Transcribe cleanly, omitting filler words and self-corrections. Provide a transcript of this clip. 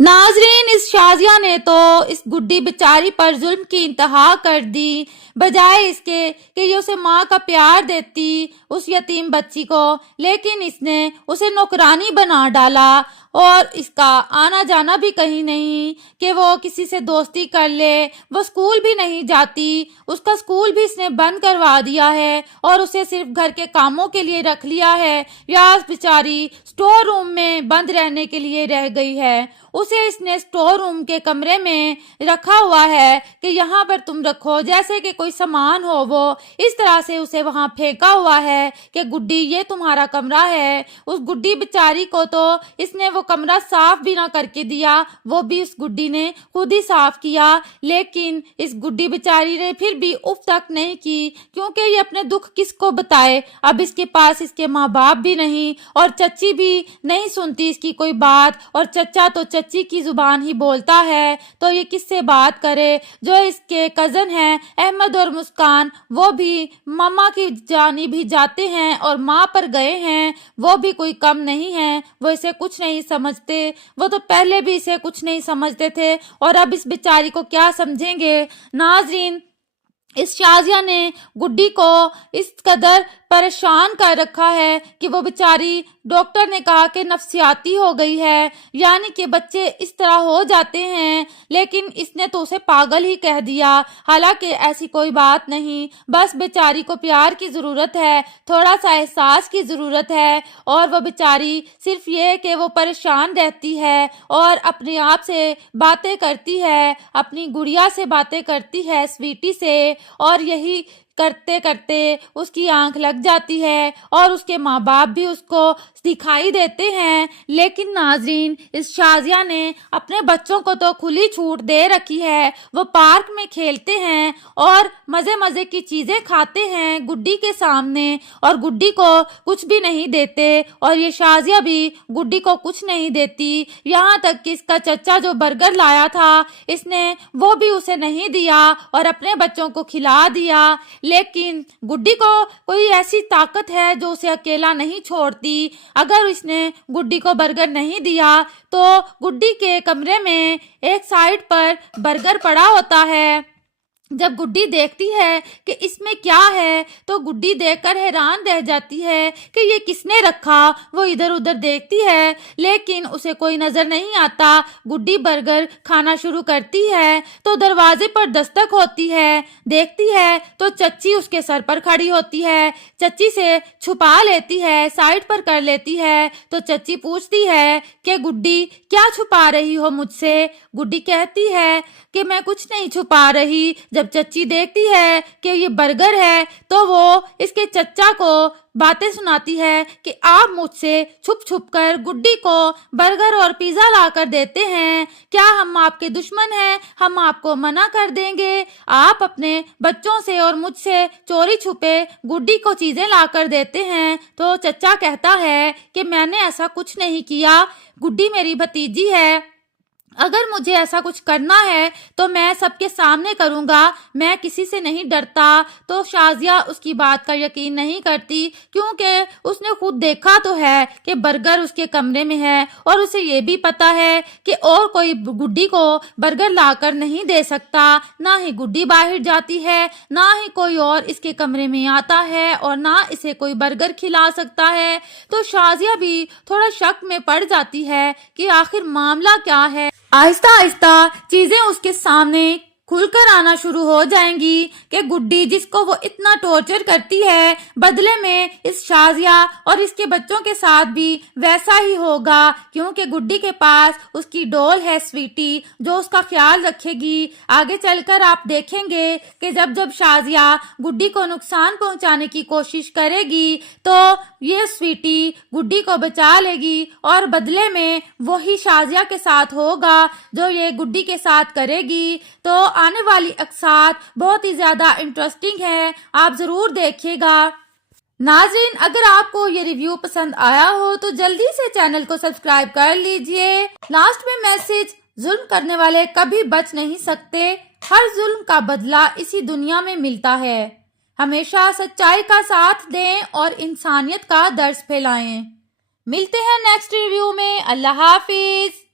नाजरीन, इस शाजिया ने तो इस गुड्डी बेचारी पर जुल्म की इंतहा कर दी। बजाय इसके कि ये उसे माँ का प्यार देती उस यतीम बच्ची को, लेकिन इसने उसे नौकरानी बना डाला और इसका आना जाना भी कहीं नहीं कि वो किसी से दोस्ती कर ले। वो स्कूल भी नहीं जाती, उसका स्कूल भी इसने बंद करवा दिया है और उसे सिर्फ घर के कामों के लिए रख लिया है। या बेचारी स्टोर रूम में बंद रहने के लिए रह गई है। उसे इसने स्टोर रूम के कमरे में रखा हुआ है कि यहाँ पर तुम रखो, जैसे कि कोई सामान हो। वो इस तरह से उसे वहाँ फेंका हुआ है कि गुड्डी ये तुम्हारा कमरा है। उस गुड्डी बेचारी को तो इसने वो कमरा साफ भी ना करके दिया, वो भी उस गुड्डी ने खुद ही साफ किया। लेकिन इस गुड्डी बेचारी ने फिर भी उफ तक नहीं की, क्योंकि ये अपने दुख किसको बताए। अब इसके पास इसके माँ बाप भी नहीं और चच्ची भी नहीं सुनती इसकी कोई बात, और चच्चा तो चच्ची की जुबान ही बोलता है, तो ये किससे बात करे। जो इसके कजन हैं अहमद और मुस्कान, वो भी मामा की जानिब ही जाते हैं और माँ पर गए हैं। वो भी कोई कम नहीं है, वो इसे कुछ नहीं समझते। वो तो पहले भी इसे कुछ नहीं समझते थे और अब इस बेचारी को क्या समझेंगे। नाजरीन, इस शाजिया ने गुड्डी को इस कदर परेशान कर रखा है कि वो बेचारी, डॉक्टर ने कहा कि नफसियाती हो गई है, यानी कि बच्चे इस तरह हो जाते हैं। लेकिन इसने तो उसे पागल ही कह दिया, हालांकि ऐसी कोई बात नहीं। बस बेचारी को प्यार की ज़रूरत है, थोड़ा सा एहसास की ज़रूरत है। और वो बेचारी सिर्फ ये कि वो परेशान रहती है और अपने आप से बातें करती है, अपनी गुड़िया से बातें करती है, स्वीटी से। और यही करते करते उसकी आंख लग जाती है और उसके माँ बाप भी उसको दिखाई देते हैं। लेकिन नाजरीन, इस शाजिया ने अपने बच्चों को तो खुली छूट दे रखी है। वो पार्क में खेलते हैं और मज़े मज़े की चीज़ें खाते हैं गुड्डी के सामने, और गुड्डी को कुछ भी नहीं देते और ये शाजिया भी गुड्डी को कुछ नहीं देती। यहाँ तक कि इसका चचा जो बर्गर लाया था, इसने वो भी उसे नहीं दिया और अपने बच्चों को खिला दिया। लेकिन गुड्डी को कोई ऐसी ताकत है जो उसे अकेला नहीं छोड़ती। अगर इसने गुड्डी को बर्गर नहीं दिया तो गुड्डी के कमरे में एक साइड पर बर्गर पड़ा होता है। जब गुड्डी देखती है कि इसमें क्या है तो गुड्डी देखकर हैरान रह जाती है कि ये किसने रखा। वो इधर उधर देखती है लेकिन उसे कोई नजर नहीं आता। गुड्डी बर्गर खाना शुरू करती है तो दरवाजे पर दस्तक होती है। देखती है तो चच्ची उसके सर पर खड़ी होती है। चच्ची से छुपा लेती है, साइड पर कर लेती है। तो चच्ची पूछती है कि गुड्डी क्या छुपा रही हो मुझसे। गुड्डी कहती है कि मैं कुछ नहीं छुपा रही। जब चच्ची देखती है कि ये बर्गर है तो वो इसके चच्चा को बातें सुनाती है कि आप मुझसे छुप छुप कर गुड्डी को बर्गर और पिज़्ज़ा ला कर देते हैं। क्या हम आपके दुश्मन हैं? हम आपको मना कर देंगे। आप अपने बच्चों से और मुझसे चोरी छुपे गुड्डी को चीज़ें ला कर देते हैं। तो चच्चा कहता है कि मैंने ऐसा कुछ नहीं किया, गुड्डी मेरी भतीजी है। अगर मुझे ऐसा कुछ करना है तो मैं सबके सामने करूंगा, मैं किसी से नहीं डरता। तो शाजिया उसकी बात का यकीन नहीं करती, क्योंकि उसने खुद देखा तो है कि बर्गर उसके कमरे में है और उसे ये भी पता है कि और कोई गुड्डी को बर्गर लाकर नहीं दे सकता। ना ही गुड्डी बाहर जाती है, ना ही कोई और इसके कमरे में आता है और ना इसे कोई बर्गर खिला सकता है। तो शाजिया भी थोड़ा शक में पड़ जाती है कि आखिर मामला क्या है। आहिस्ता आहिस्ता चीजें उसके सामने खुलकर आना शुरू हो जाएंगी कि गुड्डी, जिसको वो इतना टॉर्चर करती है, बदले में इस शाजिया और इसके बच्चों के साथ भी वैसा ही होगा। क्योंकि गुड्डी के पास उसकी डॉल है स्वीटी, जो उसका ख्याल रखेगी। आगे चलकर आप देखेंगे कि जब जब शाजिया गुड्डी को नुकसान पहुंचाने की कोशिश करेगी तो ये स्वीटी गुड्डी को बचा लेगी और बदले में वही शाजिया के साथ होगा जो ये गुड्डी के साथ करेगी। तो आने वाली अक्सात बहुत ही ज्यादा इंटरेस्टिंग है, आप जरूर देखिएगा। नाज़रीन, अगर आपको ये रिव्यू पसंद आया हो तो जल्दी से चैनल को सब्सक्राइब कर लीजिए। लास्ट में मैसेज, जुल्म करने वाले कभी बच नहीं सकते, हर जुल्म का बदला इसी दुनिया में मिलता है। हमेशा सच्चाई का साथ दें और इंसानियत का दर्स फैलाएं। मिलते हैं नेक्स्ट रिव्यू में। अल्लाह हाफिज।